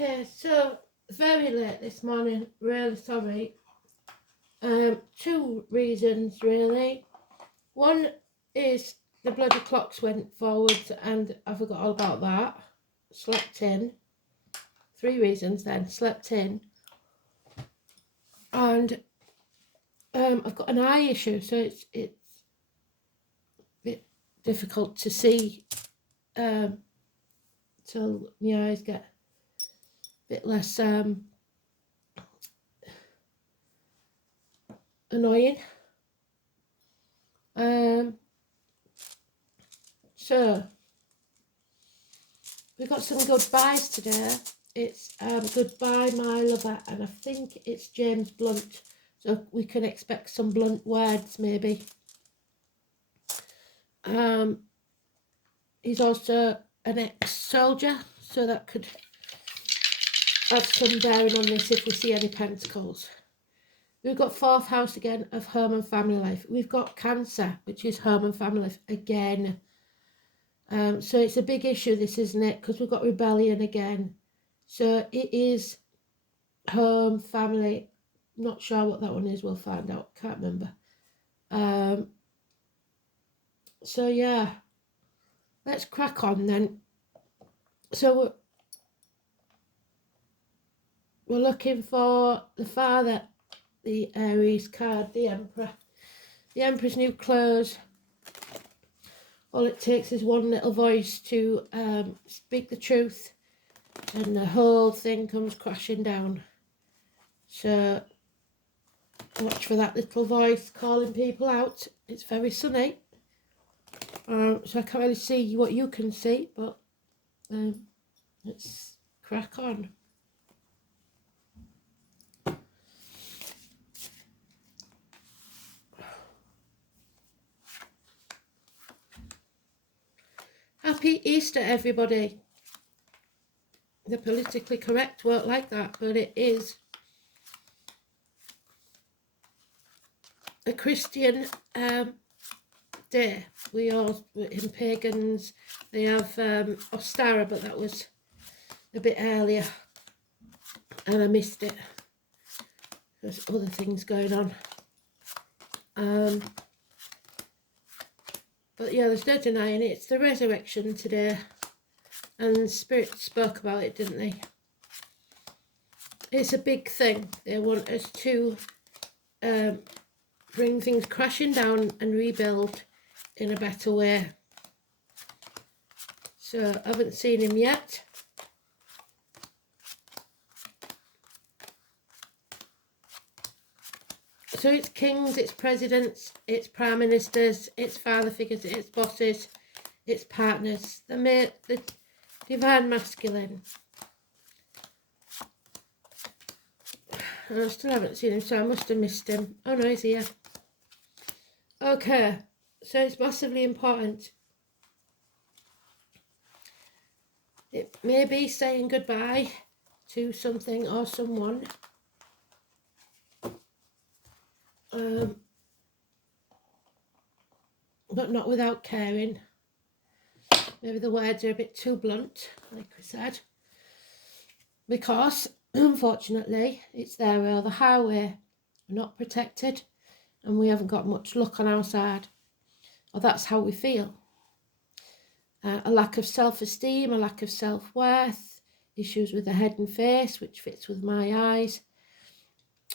Okay, so very late this morning, really sorry. Two reasons really. One is the bloody clocks went forwards and I forgot all about that. Slept in. Three reasons then. Slept in. And I've got an eye issue, so it's a bit difficult to see till my eyes get a bit less annoying. So we've got some goodbyes today. It's Goodbye My Lover, and I think it's James Blunt, so we can expect some blunt words maybe. He's also an ex-soldier, so that could have some bearing on this if we see any pentacles. We've got fourth house again of home and family life. We've got Cancer, which is home and family life again. So it's a big issue, this, isn't it? Because we've got rebellion again. So it is home, family. Not sure what that one is. We'll find out. Can't remember. So yeah, let's crack on then. So we're looking for the father, the Aries card, the Emperor. The Emperor's new clothes. All it takes is one little voice to speak the truth, and the whole thing comes crashing down. So watch for that little voice calling people out. It's very sunny, so I can't really see what you can see, but let's crack on. Happy Easter, everybody. The politically correct won't like that, but it is a Christian day. We all, in pagans, they have Ostara, but that was a bit earlier and I missed it. There's other things going on. But yeah, there's no denying it. It's the resurrection today. And Spirit spoke about it, didn't they? It's a big thing. They want us to bring things crashing down and rebuild in a better way. So I haven't seen him yet. So it's kings, it's presidents, it's prime ministers, it's father figures, it's bosses, it's partners, the divine masculine. And I still haven't seen him, so I must have missed him. Oh no, he's here. Okay, so it's massively important. It may be saying goodbye to something or someone. But not without caring. Maybe the words are a bit too blunt, like we said. Because, unfortunately, it's their way or the highway. We're not protected and we haven't got much luck on our side. Or that's how we feel. A lack of self-esteem, a lack of self-worth, issues with the head and face, which fits with my eyes.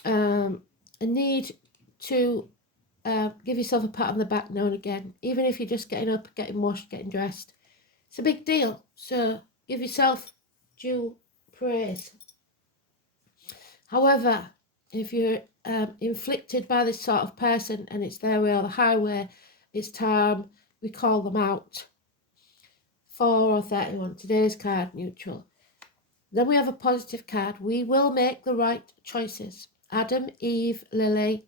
A need to give yourself a pat on the back now and again, even if you're just getting up, getting washed, getting dressed. It's a big deal, so give yourself due praise. However, if you're inflicted by this sort of person and it's their way or the highway, it's time we call them out. 4 or 31, today's card, neutral. Then we have a positive card. We will make the right choices. Adam, Eve, Lily,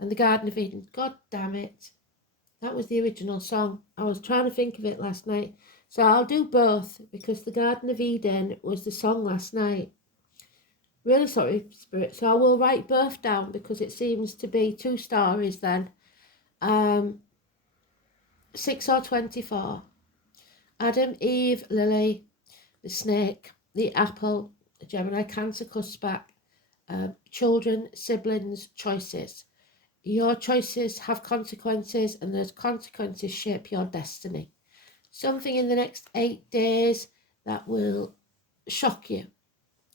and the Garden of Eden. God damn it. That was the original song. I was trying to think of it last night. So I'll do both because the Garden of Eden was the song last night. Really sorry, Spirit. So I will write both down because it seems to be 2 stories then. 6 or 24. Adam, Eve, Lily, the snake, the apple, Gemini Cancer cusp back. Children, siblings, choices. Your choices have consequences, and those consequences shape your destiny. Something in the next 8 days that will shock you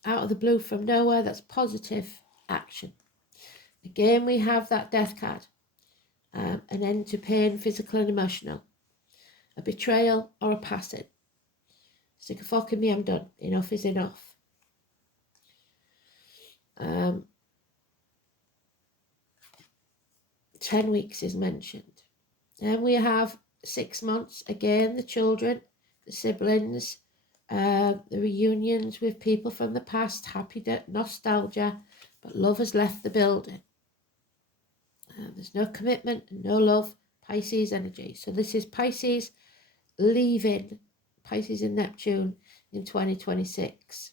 out of the blue from nowhere. That's positive action. Again, we have that death card. An end to pain, physical and emotional. A betrayal or a passing. Stick a fork in me, I'm done. Enough is enough. 10 weeks is mentioned. Then we have 6 months. Again, the children, the siblings, the reunions with people from the past, happy nostalgia, but love has left the building. There's no commitment, no love, Pisces energy. So this is Pisces leaving, Pisces and Neptune in 2026.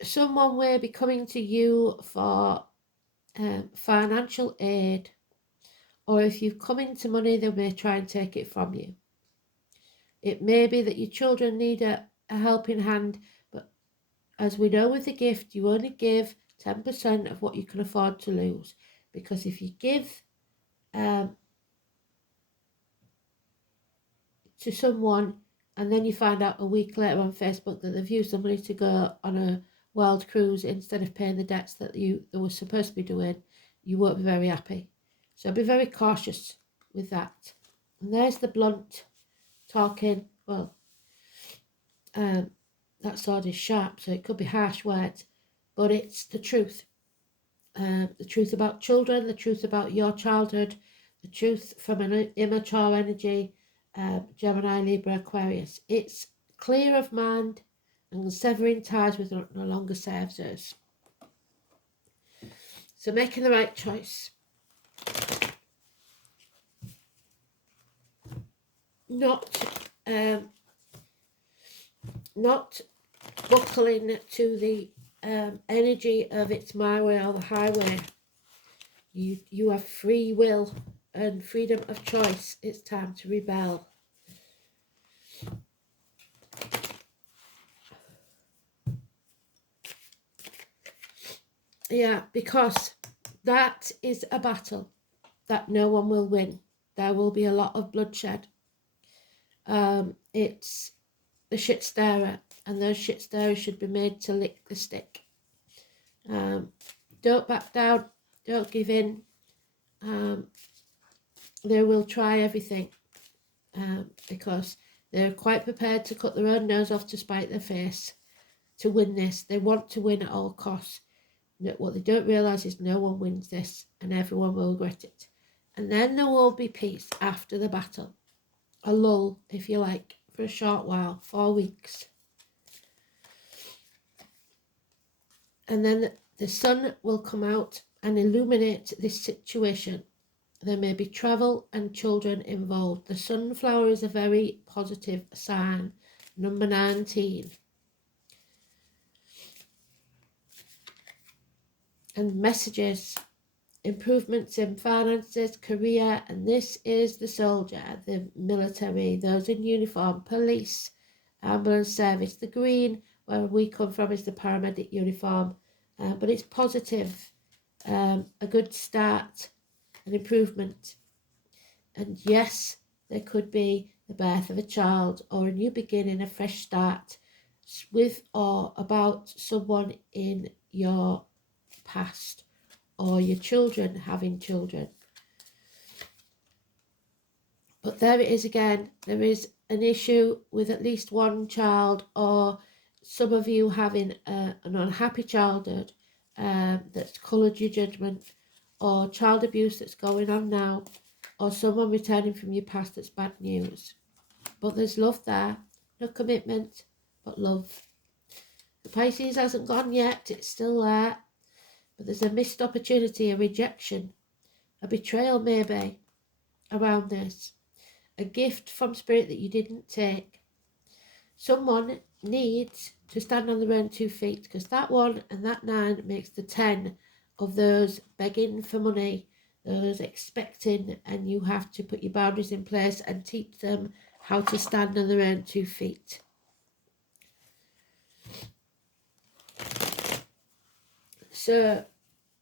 Someone will be coming to you for financial aid, or if you've come into money, they may try and take it from you. It may be that your children need a helping hand, but as we know with the gift, you only give 10% of what you can afford to lose. Because if you give to someone and then you find out a week later on Facebook that they've used the money to go on a world cruise instead of paying the debts that they were supposed to be doing, you won't be very happy. So be very cautious with that. And there's the blunt talking. Well, that sword is sharp, so it could be harsh words, but it's the truth. The truth about children, the truth about your childhood, the truth from an immature energy, Gemini, Libra, Aquarius. It's clear of mind and severing ties with what no longer serves us. So making the right choice. Not buckling to the energy of it's my way or the highway. You have free will and freedom of choice. It's time to rebel. Yeah, because that is a battle that no one will win. There will be a lot of bloodshed. It's the shit stirrer, and those shit stirrers should be made to lick the stick. Don't back down, don't give in. They will try everything because they're quite prepared to cut their own nose off to spite their face to win this. They want to win at all costs. What they don't realise is no one wins this, and everyone will regret it. And then there will be peace after the battle. A lull, if you like, for a short while, 4 weeks. And then the sun will come out and illuminate this situation. There may be travel and children involved. The sunflower is a very positive sign. Number 19. And messages, improvements in finances, career, and this is the soldier, the military, those in uniform, police, ambulance service. The green, where we come from, is the paramedic uniform, but it's positive, a good start, an improvement. And yes, there could be the birth of a child or a new beginning, a fresh start with or about someone in your past, or your children having children. But there it is again. There is an issue with at least one child, or some of you having an unhappy childhood that's coloured your judgment, or child abuse that's going on now, or someone returning from your past that's bad news. But there's love there. No commitment, but love. The Pisces hasn't gone yet. It's still there. But there's a missed opportunity, a rejection, a betrayal maybe around this. A gift from spirit that you didn't take. Someone needs to stand on their own 2 feet, because that 1 and that 9 makes the 10 of those begging for money, those expecting, and you have to put your boundaries in place and teach them how to stand on their own 2 feet. So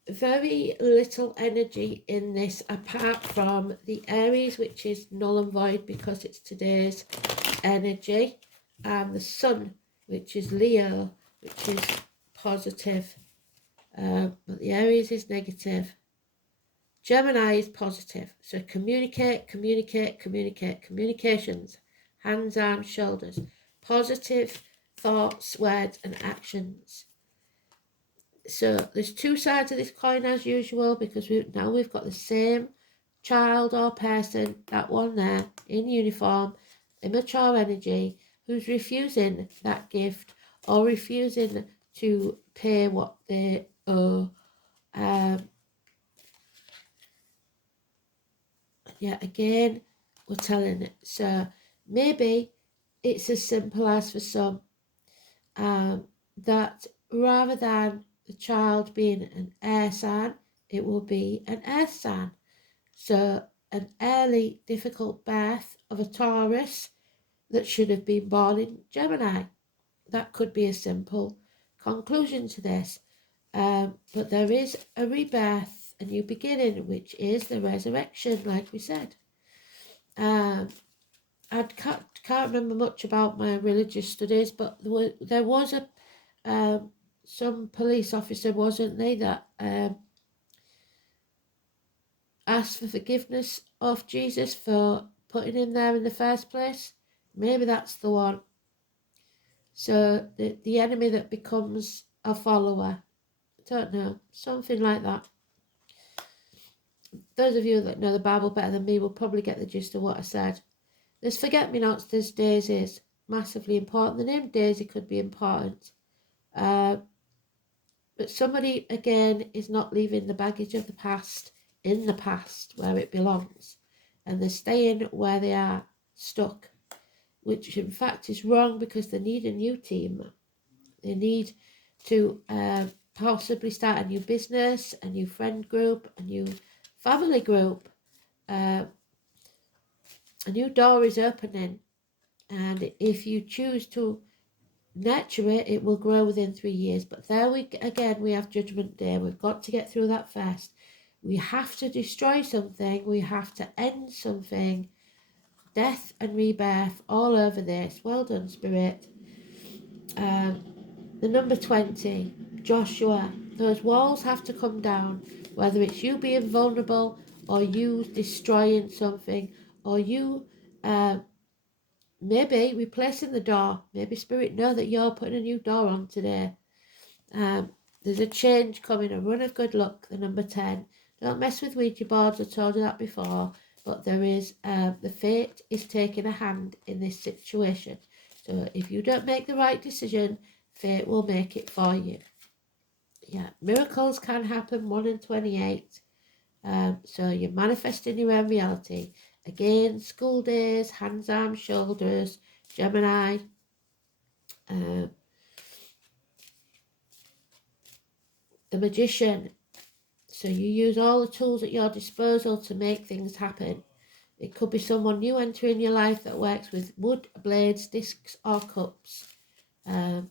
very little energy in this apart from the Aries, which is null and void because it's today's energy, and the Sun, which is Leo, which is positive, but the Aries is negative. Gemini is positive, so communications, hands, arms, shoulders, positive thoughts, words and actions. So there's two sides of this coin as usual, because now we've got the same child or person, that one there in uniform, immature energy, who's refusing that gift or refusing to pay what they owe. Yeah, again, we're telling it. So maybe it's as simple as for some that rather than the child being an air sign, it will be an earth sign. So an early difficult birth of a Taurus that should have been born in Gemini. That could be a simple conclusion to this. But there is a rebirth, a new beginning, which is the resurrection, like we said. I can't remember much about my religious studies, but there was a some police officer, wasn't they, that asked for forgiveness of Jesus for putting him there in the first place. Maybe that's the one. So the enemy that becomes a follower. I don't know, something like that. Those of you that know the Bible better than me will probably get the gist of what I said. There's forget-me-nots, there's daisies, massively important. The name Daisy could be important. But somebody, again, is not leaving the baggage of the past in the past where it belongs. And they're staying where they are, stuck. Which in fact is wrong, because they need a new team. They need to possibly start a new business, a new friend group, a new family group. A new door is opening. And if you choose to nurture it, it will grow within 3 years. But there we have Judgment Day. We've got to get through that first. We have to destroy something. We have to end something. Death and rebirth all over this. Well done, Spirit. The number 20, Joshua. Those walls have to come down. Whether it's you being vulnerable, or you destroying something, or you maybe replacing the door. Maybe Spirit know that you're putting a new door on today. There's a change coming, a run of good luck, the number 10. Don't mess with Ouija boards, I told you that before. But there is, the fate is taking a hand in this situation. So if you don't make the right decision, fate will make it for you. Yeah, miracles can happen, 1 in 28. So you're manifesting your own reality. Again, school days, hands, arms, shoulders, Gemini. The Magician. So you use all the tools at your disposal to make things happen. It could be someone new entering your life that works with wood, blades, discs or cups. I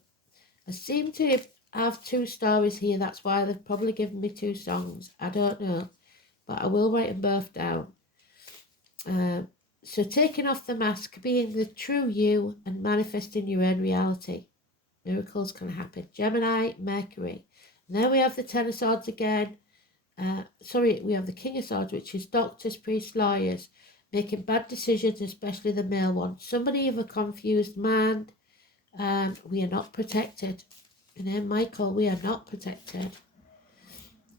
seem to have 2 stories here. That's why they've probably given me 2 songs. I don't know. But I will write them both down. So taking off the mask, being the true you and manifesting your own reality. Miracles can happen. Gemini, Mercury. And there we have the 10 of Swords again. We have the King of Swords, which is doctors, priests, lawyers, making bad decisions, especially the male one. Somebody of a confused mind. We are not protected. And then Michael, we are not protected.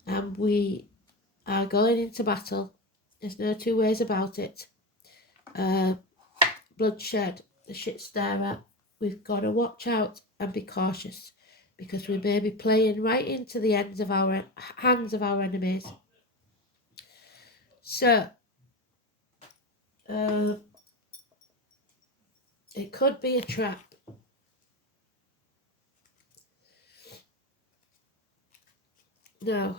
And we are going into battle. There's no 2 ways about it. Bloodshed, the shit stirrer. We've got to watch out and be cautious, because we may be playing right into the hands of our enemies. So, it could be a trap. Now,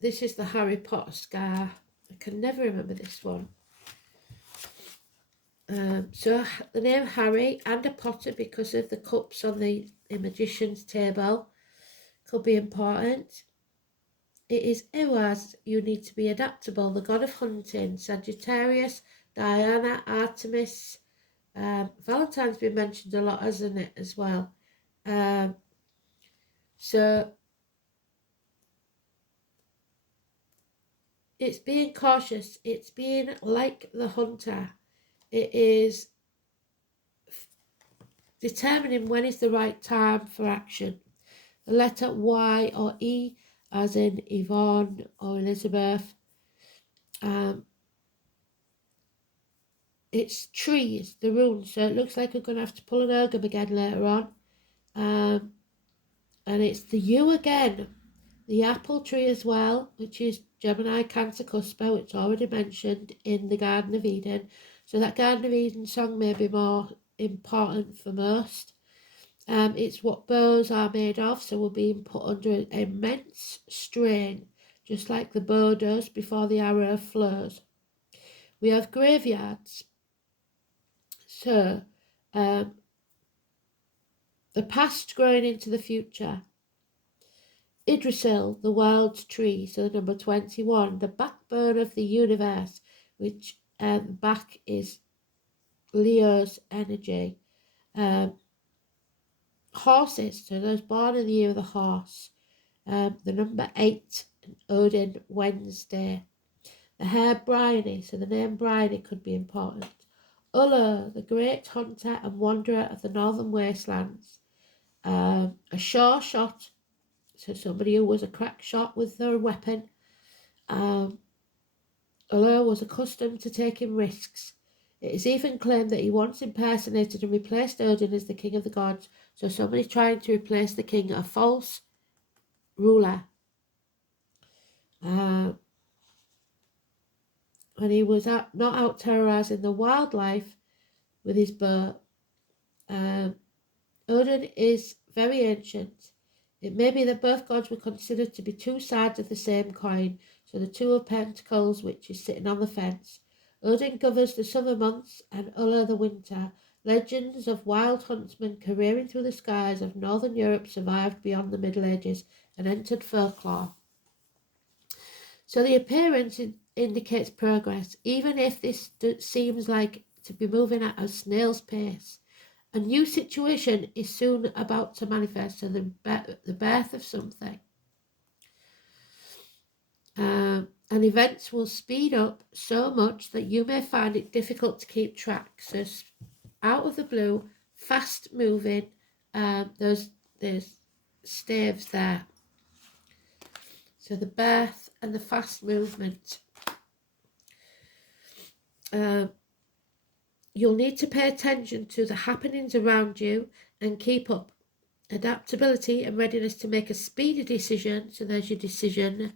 this is the Harry Potter scar. I can never remember this one. So the name Harry and a Potter, because of the cups on the magician's table, could be important. It is Ewas, you need to be adaptable, the god of hunting, Sagittarius, Diana, Artemis. Valentine's been mentioned a lot, hasn't it, as well? So it's being cautious, it's being like the hunter. It is determining when is the right time for action. The letter Y or E, as in Yvonne or Elizabeth. It's trees, the runes, so it looks like I'm going to have to pull an Urgam again later on. And it's the U again, the apple tree as well, which is Gemini, Cancer, Cuspo, which already mentioned in the Garden of Eden. So that Garden of Eden song may be more important for most. It's what bows are made of, so we're being put under an immense strain, just like the bow does before the arrow flows. We have graveyards. So, the past growing into the future. Yggdrasil, the wild tree, so number 21, the backbone of the universe, which back is Leo's energy. Horses, so those born in the year of the horse. The number 8, Odin, Wednesday. The hair Bryony, so the name Bryony could be important. Ulla, the great hunter and wanderer of the northern wastelands. A sure shot, so somebody who was a crack shot with their weapon. Ulla was accustomed to taking risks. It is even claimed that he once impersonated and replaced Odin as the king of the gods, so somebody trying to replace the king, a false ruler. When he was not out terrorizing the wildlife with his bow. Odin is very ancient. It may be that both gods were considered to be two sides of the same coin, so the Two of Pentacles, which is sitting on the fence. Odin governs the summer months and Ulla the winter. Legends of wild huntsmen careering through the skies of northern Europe survived beyond the Middle Ages and entered folklore. So the appearance indicates progress, even if this seems like to be moving at a snail's pace. A new situation is soon about to manifest, so the birth of something. And events will speed up so much that you may find it difficult to keep track. So out of the blue, fast moving, there's staves there. So the birth and the fast movement. You'll need to pay attention to the happenings around you and keep up. Adaptability and readiness to make a speedy decision, so there's your decision.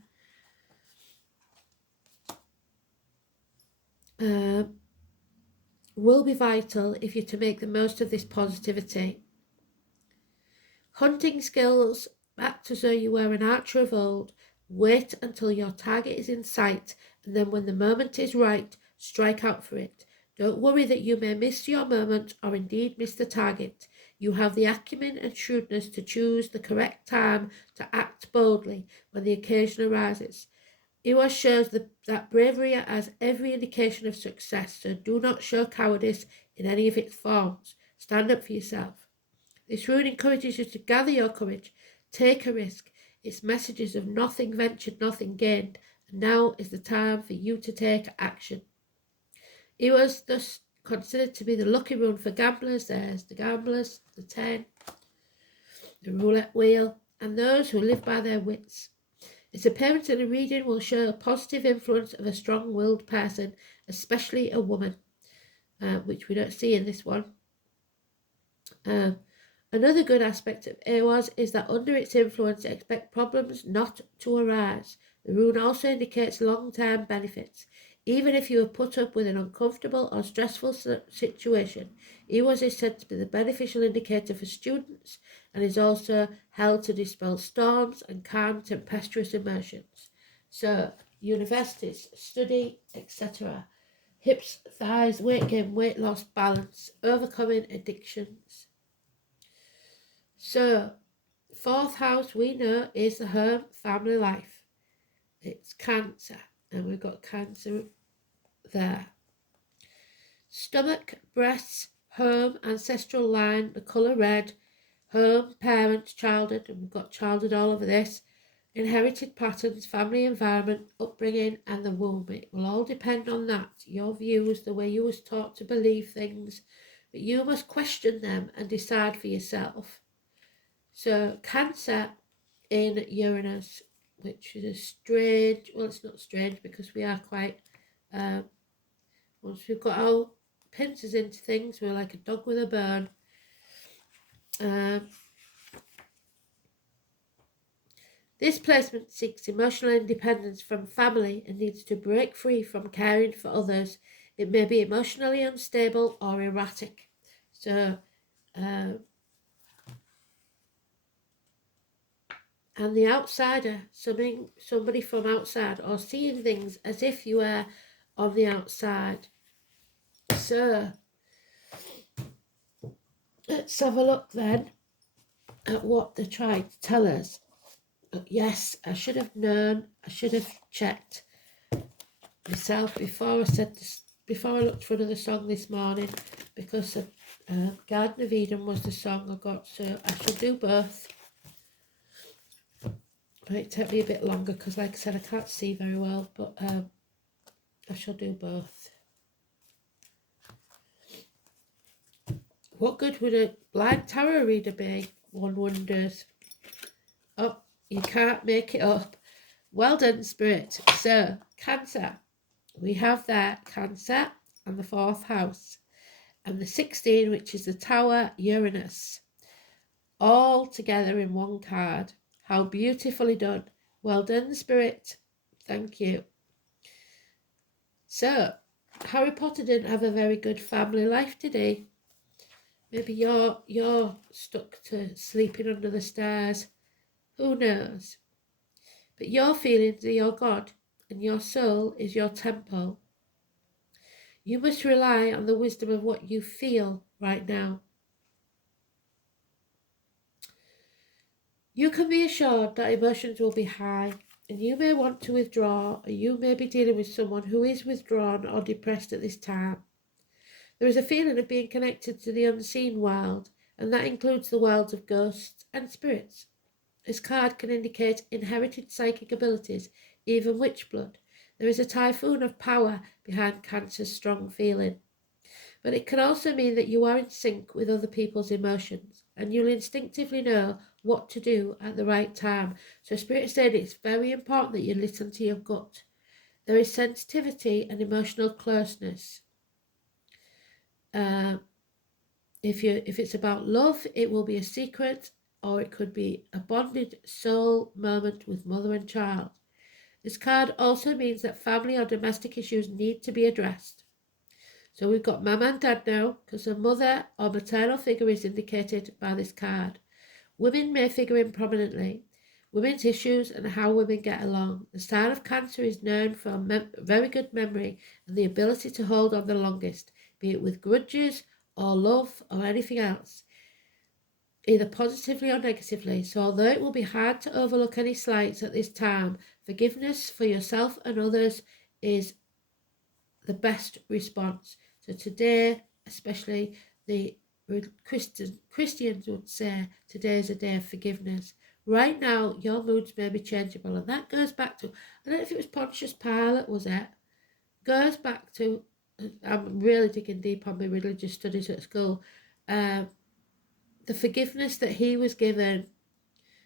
Will be vital if you're to make the most of this positivity. Hunting skills, act as though you were an archer of old. Wait until your target is in sight, and then when the moment is right, strike out for it. Don't worry that you may miss your moment or indeed miss the target. You have the acumen and shrewdness to choose the correct time to act boldly when the occasion arises. Ewa shows that bravery has every indication of success, so do not show cowardice in any of its forms. Stand up for yourself. This rune encourages you to gather your courage, take a risk. Its messages of nothing ventured, nothing gained, and now is the time for you to take action. Ewa is thus considered to be the lucky rune for gamblers. There's the gamblers, the 10, the roulette wheel, and those who live by their wits. Its appearance in a reading will show a positive influence of a strong-willed person, especially a woman, which we don't see in this one. Another good aspect of Ewas is that under its influence, expect problems not to arise. The rune also indicates long-term benefits. Even if you have put up with an uncomfortable or stressful situation, Ewas is said to be the beneficial indicator for students and is also held to dispel storms and calm tempestuous emotions. So, universities, study, etc. hips, thighs, weight gain, weight loss, balance, overcoming addictions. So, fourth house we know is the home, family life. It's Cancer, and we've got Cancer there. Stomach, breasts, home, ancestral line, the colour red, home, parents, childhood, and we've got childhood all over this, inherited patterns, family environment, upbringing, and the womb. It will all depend on that, your views, the way you was taught to believe things, but you must question them and decide for yourself. So Cancer in Uranus, which is a strange, well, it's not strange because we are quite, once we've got our pincers into things, we're like a dog with a bone. This placement seeks emotional independence from family and needs to break free from caring for others. It may be emotionally unstable or erratic. So, and the outsider, somebody from outside, or seeing things as if you were on the outside. So, let's have a look then at what they're trying to tell us. Yes, I should have known, I should have checked myself before I said this, before I looked for another song this morning, because Garden of Eden was the song I got, so I should do both. It might take me a bit longer because, like I said, I can't see very well, but I shall do both. What good would a blind tarot reader be? One wonders. Oh, you can't make it up. Well done, Spirit. So, Cancer. We have there Cancer and the fourth house. And the 16, which is the Tower, Uranus. All together in one card. How beautifully done. Well done, Spirit. Thank you. So, Harry Potter didn't have a very good family life, did he? Maybe you're stuck to sleeping under the stairs. Who knows? But your feelings are your God, and your soul is your temple. You must rely on the wisdom of what you feel right now. You can be assured that emotions will be high, and you may want to withdraw, or you may be dealing with someone who is withdrawn or depressed at this time. There is a feeling of being connected to the unseen world, and that includes the worlds of ghosts and spirits. This card can indicate inherited psychic abilities, even witch blood. There is a typhoon of power behind Cancer's strong feeling. But it can also mean that you are in sync with other people's emotions and you'll instinctively know what to do at the right time. So Spirit said it's very important that you listen to your gut. There is sensitivity and emotional closeness. If it's about love, it will be a secret, or it could be a bonded soul moment with mother and child. This card also means that family or domestic issues need to be addressed. So we've got mum and dad now, because a mother or maternal figure is indicated by this card. Women may figure in prominently. Women's issues and how women get along. The sign of Cancer is known for very good memory and the ability to hold on the longest, be it with grudges or love or anything else, either positively or negatively. So although it will be hard to overlook any slights at this time, forgiveness for yourself and others is the best response. So today, especially the Christians would say today is a day of forgiveness. Right now, your moods may be changeable, and that goes back to, I don't know if it was Pontius Pilate, was it? Goes back to, I'm really digging deep on my religious studies at school, the forgiveness that he was given.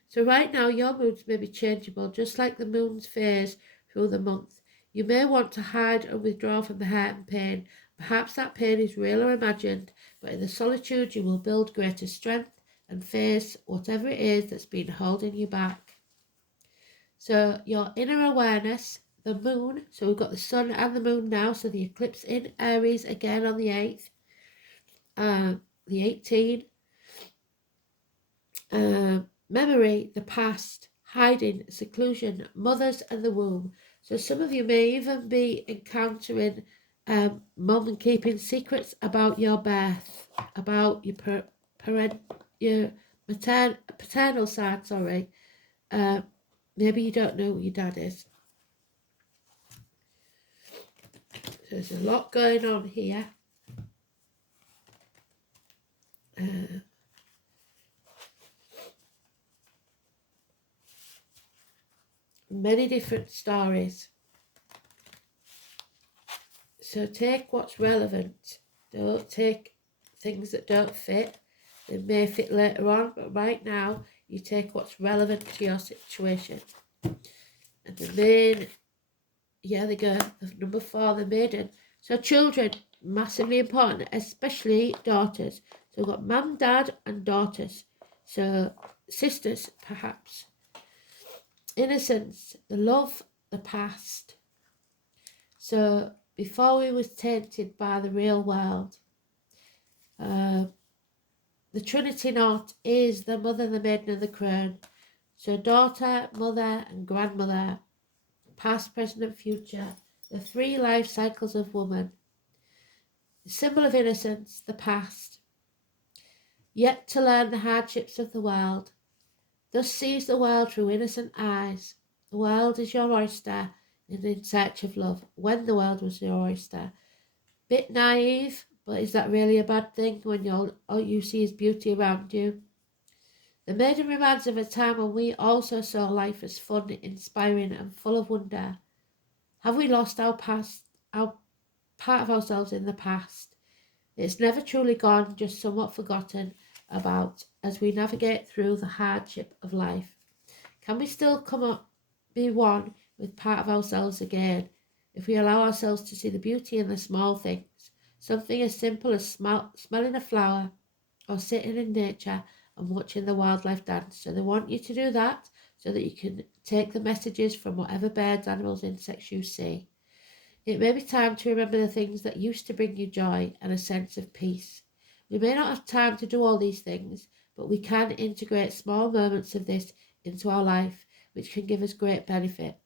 So right now, your moods may be changeable, just like the moon's phase through the month. You may want to hide and withdraw from the hurt and pain. Perhaps that pain is real or imagined, but in the solitude you will build greater strength and face whatever it is that's been holding you back. So your inner awareness, the moon, so we've got the sun and the moon now, so the eclipse in Aries again on the 8th, the 18th, memory, the past, hiding, seclusion, mothers and the womb. So some of you may even be encountering mum and keeping secrets about your birth, about your paternal side, sorry. Maybe you don't know who your dad is. So there's a lot going on here. Many different stories. So take what's relevant. Don't take things that don't fit. They may fit later on, but right now you take what's relevant to your situation. And the main, yeah, they go, number 4, the maiden. So children, massively important, especially daughters. So we've got mum, dad and daughters. So sisters, perhaps. Innocence, the love, the past. So before we was tainted by the real world, the Trinity knot is the mother, the maiden and the crone. So daughter, mother and grandmother, past, present and future, the 3 life cycles of woman. The symbol of innocence, the past. Yet to learn the hardships of the world. Thus sees the world through innocent eyes. The world is your oyster and in search of love. When the world was your oyster. Bit naive, but is that really a bad thing when all you see is beauty around you? The maiden reminds of a time when we also saw life as fun, inspiring and full of wonder. Have we lost our past, our part of ourselves in the past? It's never truly gone, just somewhat forgotten about as we navigate through the hardship of life. Can we still be one with part of ourselves again if we allow ourselves to see the beauty in the small things? Something as simple as smelling a flower or sitting in nature and watching the wildlife dance. So they want you to do that so that you can take the messages from whatever birds, animals, insects you see. It may be time to remember the things that used to bring you joy and a sense of peace. We may not have time to do all these things, but we can integrate small moments of this into our life, which can give us great benefit.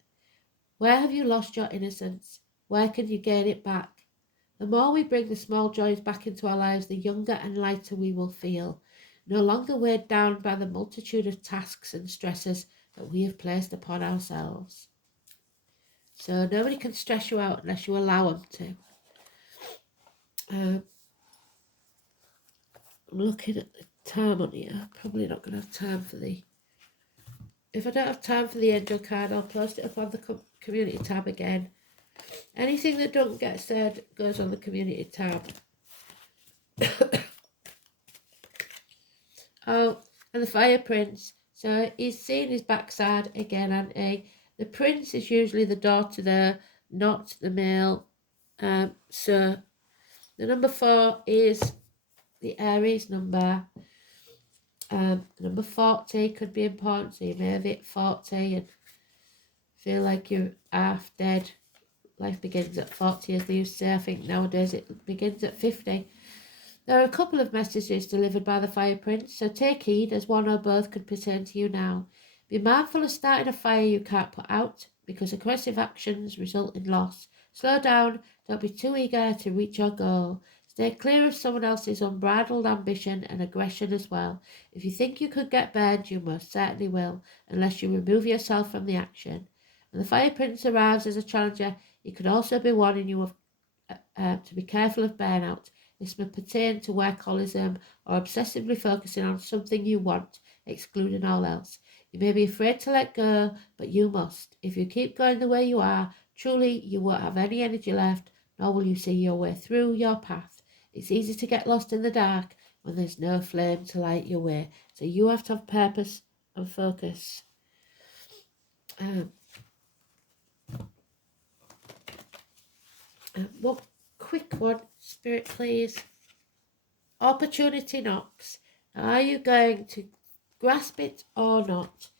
Where have you lost your innocence? Where can you gain it back? The more we bring the small joys back into our lives, the younger and lighter we will feel, no longer weighed down by the multitude of tasks and stresses that we have placed upon ourselves. So nobody can stress you out unless you allow them to. I'm looking at the time on here. Probably not going to have time for the... If I don't have time for the angel card, I'll post it up on the community tab again. Anything that doesn't get said goes on the community tab. Oh, and the Fire Prince. So he's seen his backside again, and the prince is usually the daughter there, not the male. So the number 4 is the Aries number. Number 40 could be important, so you may have hit 40 and feel like you're half dead. Life begins at 40, as they used to say. I think nowadays it begins at 50. There are a couple of messages delivered by the Fire Prince, so take heed, as one or both could pertain to you now. Be mindful of starting a fire you can't put out, because aggressive actions result in loss. Slow down, don't be too eager to reach your goal. Stay clear of someone else's unbridled ambition and aggression as well. If you think you could get burned, you most certainly will, unless you remove yourself from the action. When the Fire Prince arrives as a challenger, he could also be warning you to be careful of burnout. This may pertain to workaholism or obsessively focusing on something you want, excluding all else. You may be afraid to let go, but you must. If you keep going the way you are, truly you won't have any energy left, nor will you see your way through your path. It's easy to get lost in the dark when there's no flame to light your way. So you have to have purpose and focus. One quick one, Spirit, please. Opportunity knocks. Are you going to grasp it or not?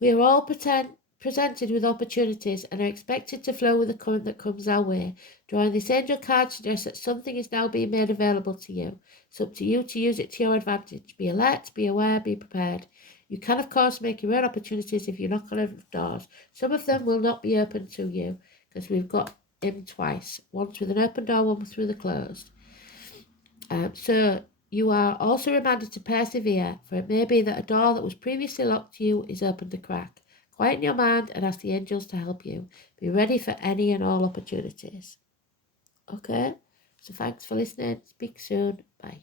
We are all presented with opportunities and are expected to flow with the current that comes our way. Drawing this angel card suggests that something is now being made available to you. It's up to you to use it to your advantage. Be alert, be aware, be prepared. You can, of course, make your own opportunities if you knock on enough doors. Some of them will not be open to you because we've got him twice, once with an open door, once with a closed. So you are also reminded to persevere, for it may be that a door that was previously locked to you is open to crack. Quieten your mind and ask the angels to help you. Be ready for any and all opportunities. Okay, so thanks for listening. Speak soon. Bye.